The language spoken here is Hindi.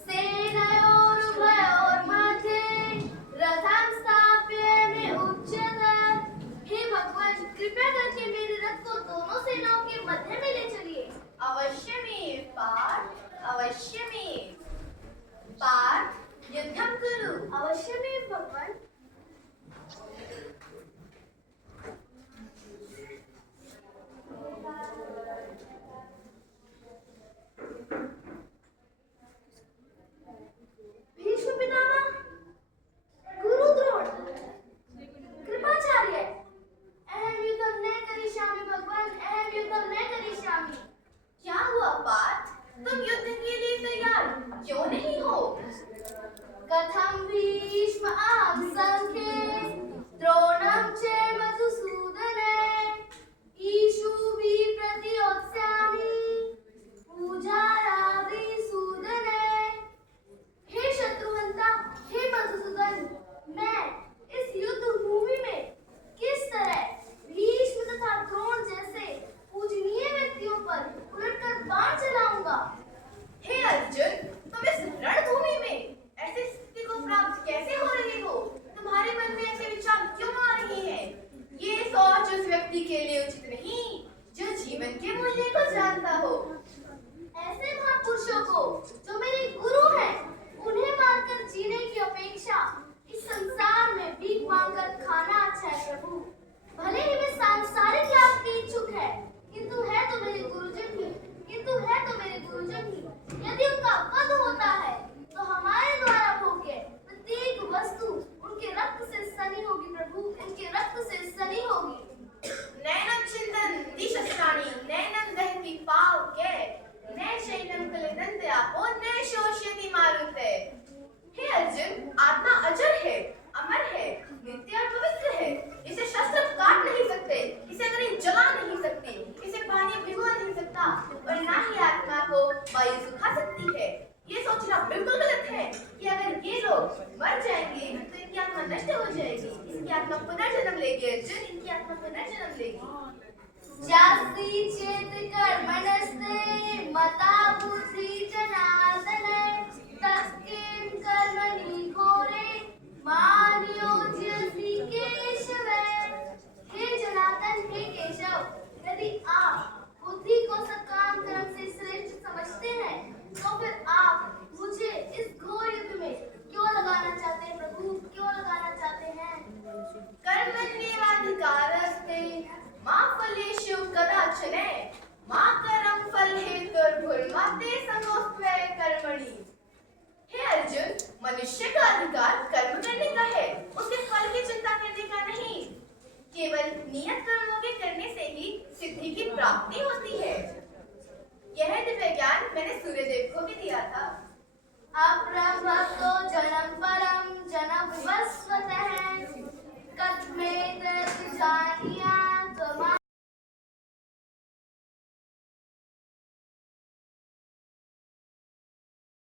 सेनयोरुभयोर्मध्ये रथं स्थाप्य में उच्चतः। हे भगवान, कृपया करके मेरे रथ को दोनों सेनाओं के मध्य में ले चलिए। अवश्य में पार्थ, अवश्य में। पार्थ, युद्धम कुरु। अवश्य में भगवान। भीष्म पितामह, गुरु द्रोण, कृपाचार्य, अहम युद्धं न करिष्यामि भगवान, अहम युद्धं न करिष्यामि। क्या हुआ पार्थ? तुम युद्ध के लिए तैयार क्यों नहीं हो? कथं भीष्म अहं संख्ये द्रोणं च मधुसूदने ईशुभिः प्रतियोत्स्यामि पूजार्हावि सूदने। हे शत्रुघ्न, हे मधुसूदन, मैं इस युद्ध भूमि में किस तरह भीष्म तथा द्रोण जैसे पूजनीय व्यक्तियों पर उलटकर बाण चलाऊंगा। हे अर्जुन, तुम इस रणभूमि में ऐसी स्थिति को प्राप्त कैसे हो रहे हो? तुम्हारे मन में ऐसे विचार क्यों आ रहे हैं? ये सोच उस व्यक्ति के लिए उचित नहीं जो जीवन के मूल्य को जानता हो। ऐसे महापुरुषों को जो मेरे गुरु हैं, उन्हें मारकर जीने की अपेक्षा इस संसार में भीख मांगकर खाना अच्छा है प्रभु। भले ही वे सांसारिक लाभ के इच्छुक है, किंतु है तो मेरे गुरुजन ही, किंतु है तो मेरे गुरुजन ही। यदि उनका वध होता है तो हमारे द्वारा भोग्य प्रत्येक वस्तु उनके रक्त से सनी होगी प्रभु, उनके रक्त से सनी होगी। नैनम चिंतन दिशस्राणि नैनम दहति पावके न शैनम कलिदन्ते आपो न शोष्यति मारुते। हे अर्जुन, आत्मा अजर है, अमर है, नित्य और पवित्र है। इसे शस्त्र काट नहीं सकते, इसे अग्नि जला नहीं सकती, इसे पानी भिगो नहीं सकता और ना ही आत्मा को वायु सुखा सकती है। ये सोचना बिल्कुल गलत है कि अगर ये लोग मर जाएंगे तो इनकी आत्मा नष्ट हो जाएगी। इनकी आत्मा पुनर्जन्म लेगी अर्जुन, इनकी आत्मा पुनर्जन्म लेगी। जास्ति चेत कर्मणस्ते मता बुद्धि जनार्दन तस्किं कर्मणि घोरे मा नियोज्यसि केशव। हे जनार्दन, हे केशव, यदि आप बुद्धि को सकाम कर्म से श्रेष्ठ समझते हैं तो फिर आप मुझे इस घोर युद्ध में क्यों लगाना चाहते हैं प्रभु, क्यों लगाना चाहते हैं? कर्मण्येवाधिकारस्ते मा फलेषु कदाचन मा कर्म फलहेतुर्भुर्मा ते संगोऽस्त्वे कर्मणि। हे अर्जुन, मनुष्य का अधिकार कर्म करने का है, उसके फल की चिंता करने का नहीं। केवल नियत कर्मों के करने से ही सिद्धि की प्राप्ति होती है। यह दिव्य ज्ञान मैंने सूर्यदेव को भी दिया था। अप्रभक्तो जनम परम जन विवस्वतः